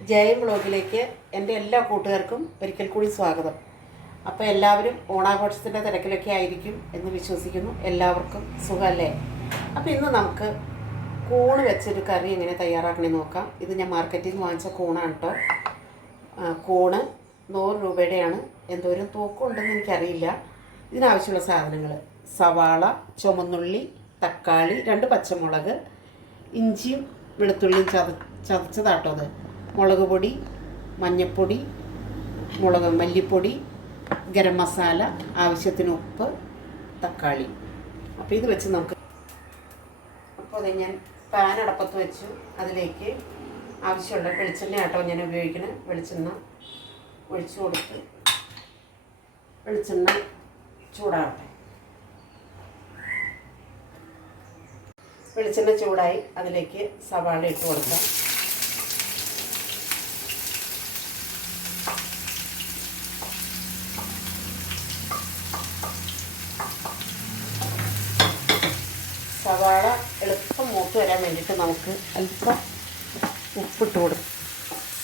ജയം വ്ളോഗിലേക്ക് എൻ്റെ എല്ലാ കൂട്ടുകാർക്കും ഒരിക്കൽ കൂടി സ്വാഗതം. അപ്പോൾ എല്ലാവരും ഓണാഘോഷത്തിൻ്റെ തിരക്കിലൊക്കെ ആയിരിക്കും എന്ന് വിശ്വസിക്കുന്നു. എല്ലാവർക്കും സുഖമല്ലേ? അപ്പോൾ ഇന്ന് നമുക്ക് കൂണ് വെച്ചൊരു കറി എങ്ങനെ തയ്യാറാക്കണമെന്ന് നോക്കാം. ഇത് ഞാൻ മാർക്കറ്റിൽ നിന്ന് വാങ്ങിച്ച കൂണാണ് കേട്ടോ. കൂണ് 100 രൂപയുടെയാണ്. എന്തോരം തൂക്കമുണ്ടെന്ന് എനിക്കറിയില്ല. ഇതിനാവശ്യമുള്ള സാധനങ്ങൾ: സവാള, ചുമന്നുള്ളി, തക്കാളി, 2 പച്ചമുളക്, ഇഞ്ചിയും വെളുത്തുള്ളിയും ചതച്ചതാട്ടോ. അത് മുളക് പൊടി, മഞ്ഞൾപ്പൊടി, മല്ലിപ്പൊടി, ഗരം മസാല, ആവശ്യത്തിന് ഉപ്പ്, തക്കാളി. അപ്പോൾ ഇത് വെച്ച് നമുക്ക് അത് ഞാൻ പാൻ അടപ്പത്ത് വെച്ചു. അതിലേക്ക് ആവശ്യമുള്ള വെളിച്ചെണ്ണ ആട്ടോ ഞാൻ ഉപയോഗിക്കുന്നത്. വെളിച്ചെണ്ണ ഒഴിച്ചു കൊടുത്ത് വെളിച്ചെണ്ണ ചൂടാകട്ടെ. വെളിച്ചെണ്ണ ചൂടായി അതിലേക്ക് സവാള ഇട്ട് കൊടുക്കാം. സവാള എളുപ്പം മൂത്ത് വരാൻ വേണ്ടിയിട്ട് നമുക്ക് അല്പം ഉപ്പിട്ട് കൊടുക്കും.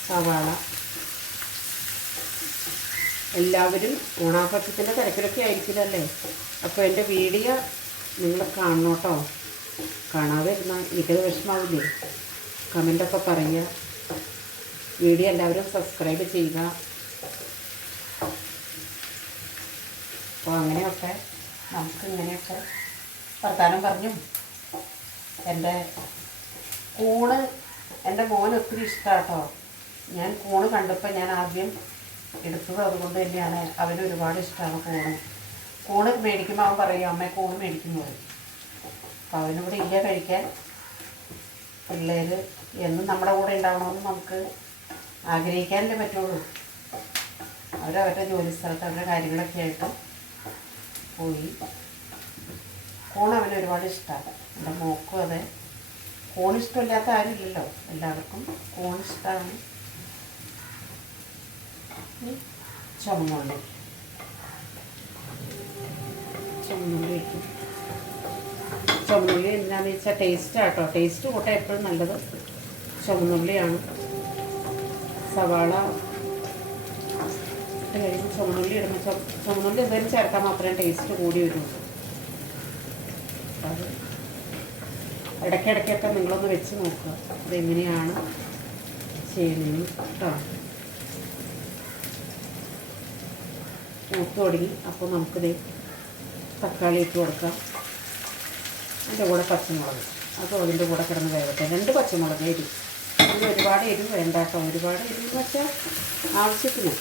സവാള എല്ലാവരും ഓണാഘോഷത്തിൻ്റെ തിരക്കിലൊക്കെ ആയിരിക്കില്ലല്ലേ? അപ്പോൾ എൻ്റെ വീഡിയോ നിങ്ങൾ കാണണം കേട്ടോ. കാണാതെ ഇരുന്നാൽ എനിക്കത് വിഷമാവില്ലേ? കമൻ്റൊക്കെ പറയുക. വീഡിയോ എല്ലാവരും സബ്സ്ക്രൈബ് ചെയ്യുക. അപ്പോൾ അങ്ങനെയൊക്കെ നമുക്കിങ്ങനെയൊക്കെ വർത്താനം പറഞ്ഞും എൻ്റെ കൂണ് എൻ്റെ മോന് ഒത്തിരി ഇഷ്ടമാണ് കേട്ടോ. ഞാൻ കൂണ് കണ്ടപ്പോൾ ഞാൻ ആദ്യം എടുത്തത് അതുകൊണ്ട് തന്നെയാണ്. അവന് ഒരുപാട് ഇഷ്ടമാണ് കൂണ് മേടിക്കുമ്പോൾ അവൻ പറയും, അമ്മ കൂണ് മേടിക്കുന്നു പറയും. അപ്പോൾ അവനിവിടെ ഇല്ല കഴിക്കാൻ. പിള്ളേർ എന്നും നമ്മുടെ കൂടെ ഉണ്ടാവണമെന്ന് നമുക്ക് ആഗ്രഹിക്കാനല്ലേ പറ്റുള്ളൂ. അവരവരുടെ ജോലി സ്ഥലത്ത് അവരുടെ കാര്യങ്ങളൊക്കെ ആയിട്ട് പോയി. കൂൺ അവന് ഒരുപാട് ഇഷ്ടമാണ്. എൻ്റെ മോക്കും അതെ. കൂൺ ഇഷ്ടമില്ലാത്ത ആരുമില്ലല്ലോ, എല്ലാവർക്കും കൂൺ ഇഷ്ടമാണ്. ചുമന്നുള്ളി വയ്ക്കും. ചുമന്നുള്ളി എന്താണെന്ന് വെച്ചാൽ ടേസ്റ്റാണ് കേട്ടോ. ടേസ്റ്റ് കൂട്ടാൻ എപ്പോഴും നല്ലത് ചുമന്നുള്ളിയാണ്. സവാള ഇട്ട് കഴിയുമ്പോൾ ചുമന്നുള്ളി ഇടുമ്പോൾ ചുമന്നുള്ളി എന്തെങ്കിലും ചേർത്താൽ മാത്രമേ ടേസ്റ്റ് കൂടി വരുള്ളൂ. അത് ഇടയ്ക്കിടയ്ക്കൊക്കെ നിങ്ങളൊന്ന് വെച്ച് നോക്കുക അതെങ്ങനെയാണ് ചെയ്യുന്നത് കേട്ടോ. മൂത്ത് തുടങ്ങി. അപ്പോൾ നമുക്കിത് തക്കാളി ഇട്ട് കൊടുക്കാം. അതിൻ്റെ കൂടെ പച്ചമുളക്, അപ്പോൾ അതിൻ്റെ കൂടെ കിടന്ന് വേവട്ടെ. 2 പച്ചമുളക് എരി. അതിന് ഒരുപാട് എരിവ് വേണ്ട കേട്ടോ. ഒരുപാട് എരിവ് വെച്ചാൽ ആവശ്യത്തിന്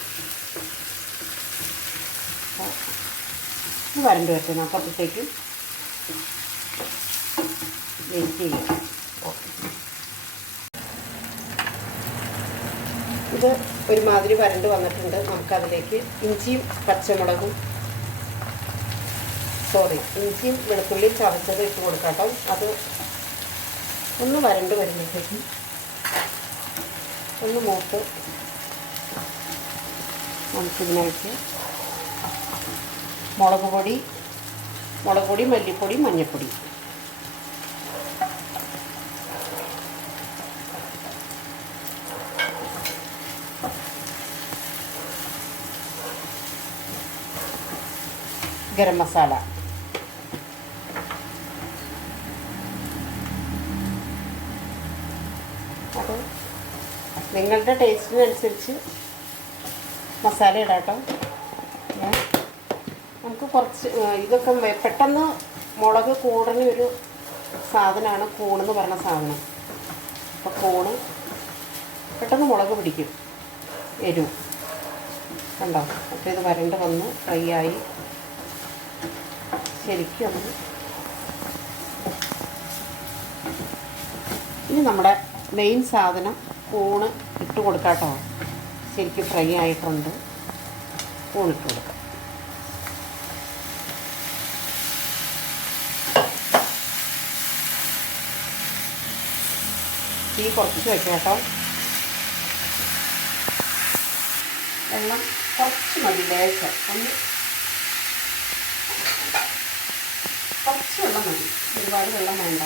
വരണ്ട് വരട്ടെ. നമുക്ക് അപ്പോഴത്തേക്കും വെയിറ്റ് ചെയ്യാം. ഇത് ഒരുമാതിരി വരണ്ട് വന്നിട്ടുണ്ട്. നമുക്കതിലേക്ക് ഇഞ്ചിയും വെളുത്തുള്ളിയും ചതച്ചത് ഇട്ട് കൊടുക്കാം കേട്ടോ. അത് ഒന്ന് വരണ്ട് വരുമ്പോഴത്തേക്കും ഒന്ന് മൂത്ത് നമുക്കിതിനകത്ത് മുളക് പൊടി, മല്ലിപ്പൊടി, മഞ്ഞൾപ്പൊടി, ഗരം മസാല, അത് നിങ്ങളുടെ ടേസ്റ്റിനനുസരിച്ച് മസാല ഇടാം കേട്ടോ. നമുക്ക് കുറച്ച് ഇതൊക്കെ പെട്ടെന്ന് മുളക് കൂടുന്ന ഒരു സാധനമാണ് കൂണെന്ന് പറഞ്ഞ സാധനം. അപ്പോൾ കൂണ് പെട്ടെന്ന് മുളക് പിടിക്കും, എരിവ് കണ്ടോ. അപ്പോൾ ഇത് വരണ്ട് വന്ന് ഫ്രൈ ആയി ശരിക്കും ഒന്ന്. ഇനി നമ്മുടെ മെയിൻ സാധനം കൂണ് ഇട്ട് കൊടുക്കാം കേട്ടോ. ശരിക്കും ഫ്രൈ ആയിട്ടുണ്ട്. കൂണിട്ട് കൊടുക്കാം. തീ കുറച്ച് വയ്ക്കാം കേട്ടോ. വെള്ളം കുറച്ച് മതി, ലേശം കുറച്ച് വെള്ളം മതി, ഒരുപാട് വെള്ളം വേണ്ട.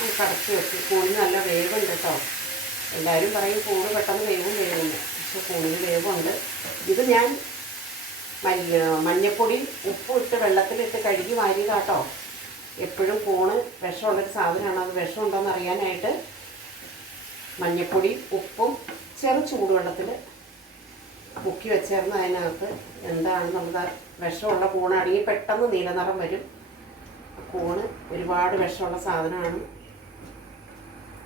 നമുക്ക് അടച്ച് വെച്ച്. കൂണിന് നല്ല വേവുണ്ട് കേട്ടോ. എല്ലാവരും പറയും കൂണ് പെട്ടെന്ന് വേവുന്നു, പക്ഷെ കൂണിന് വേവുണ്ട്. ഇത് ഞാൻ മഞ്ഞപ്പൊടി ഉപ്പും ഇട്ട് വെള്ളത്തിലിട്ട് കഴുകി വാരിയതാ കേട്ടോ. എപ്പോഴും കൂണ് വിഷമുള്ളൊരു സാധനമാണ്. അത് വിഷമുണ്ടോയെന്ന് അറിയാനായിട്ട് മഞ്ഞപ്പൊടി ഉപ്പും ചൂടുവെള്ളത്തിൽ മുക്കി വെച്ചേർന്ന് അതിനകത്ത് എന്താണെന്നുള്ളത്. വിഷമുള്ള കൂണാണെങ്കിൽ പെട്ടെന്ന് നീലനിറം വരും. കൂണ് ഒരുപാട് വിഷമുള്ള സാധനമാണ്.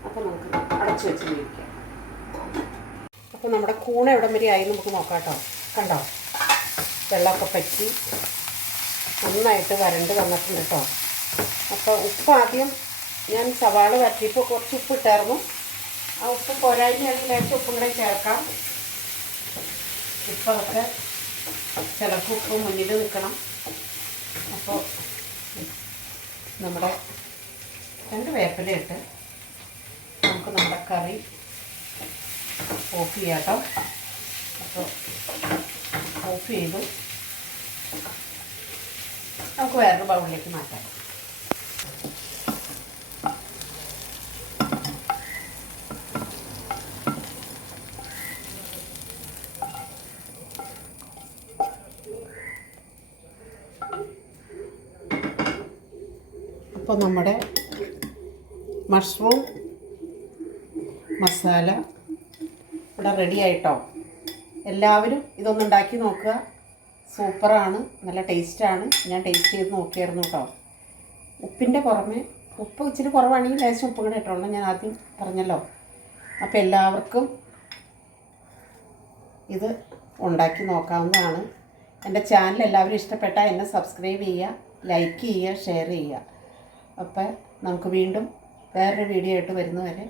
അപ്പോൾ നമുക്ക് അടച്ചു വെച്ച് വേവിക്കാം. അപ്പോൾ നമ്മുടെ കൂണ് എവിടം വരെ ആയി നമുക്ക് നോക്കാം കേട്ടോ. കണ്ടോ, വെള്ളമൊക്കെ പറ്റി നന്നായിട്ട് വരണ്ട് വന്നിട്ടുണ്ട് കേട്ടോ. അപ്പോൾ ഉപ്പ് ആദ്യം ഞാൻ സവാള വരട്ടിയപ്പോൾ കുറച്ച് ഉപ്പ് ഇട്ടായിരുന്നു. ആ ഉപ്പ് പോരായ്മയാണെങ്കിൽ ലേശം ഉപ്പും കൂടെ ചേർക്കാം. ഉപ്പൊക്കെ ചിലർക്ക് ഉപ്പ് മുന്നിൽ നിൽക്കണം. അപ്പോൾ നമ്മുടെ 2 വേപ്പില ഇട്ട് നമുക്ക് നമ്മുടെ കറി ഓഫ് ചെയ്യാം കേട്ടോ. അപ്പോൾ ഓഫ് ചെയ്തു നമുക്ക് വേറൊരു ബൗളിലേക്ക് മാറ്റാം. അപ്പോൾ നമ്മുടെ മഷ്റൂം മസാല ഇവിടെ റെഡി ആയിട്ടോ. എല്ലാവരും ഇതൊന്നുണ്ടാക്കി നോക്കുക. സൂപ്പറാണ്, നല്ല ടേസ്റ്റാണ്. ഞാൻ ടേസ്റ്റ് ചെയ്ത് നോക്കിയായിരുന്നു കേട്ടോ. ഉപ്പിൻ്റെ പുറമെ ഉപ്പ് ഇച്ചിരി കുറവാണെങ്കിൽ ലേശം ഉപ്പ് കൂടെ ഇട്ടോളൂ, ഞാൻ ആദ്യം പറഞ്ഞല്ലോ. അപ്പോൾ എല്ലാവർക്കും ഇത് ഉണ്ടാക്കി നോക്കാവുന്നതാണ്. എൻ്റെ ചാനൽ എല്ലാവരും ഇഷ്ടപ്പെട്ടാൽ എന്നെ സബ്സ്ക്രൈബ് ചെയ്യുക, ലൈക്ക് ചെയ്യുക, ഷെയർ ചെയ്യുക. അപ്പോൾ നമുക്ക് വീണ്ടും വേറൊരു വീഡിയോ ആയിട്ട് വരുന്നവരെ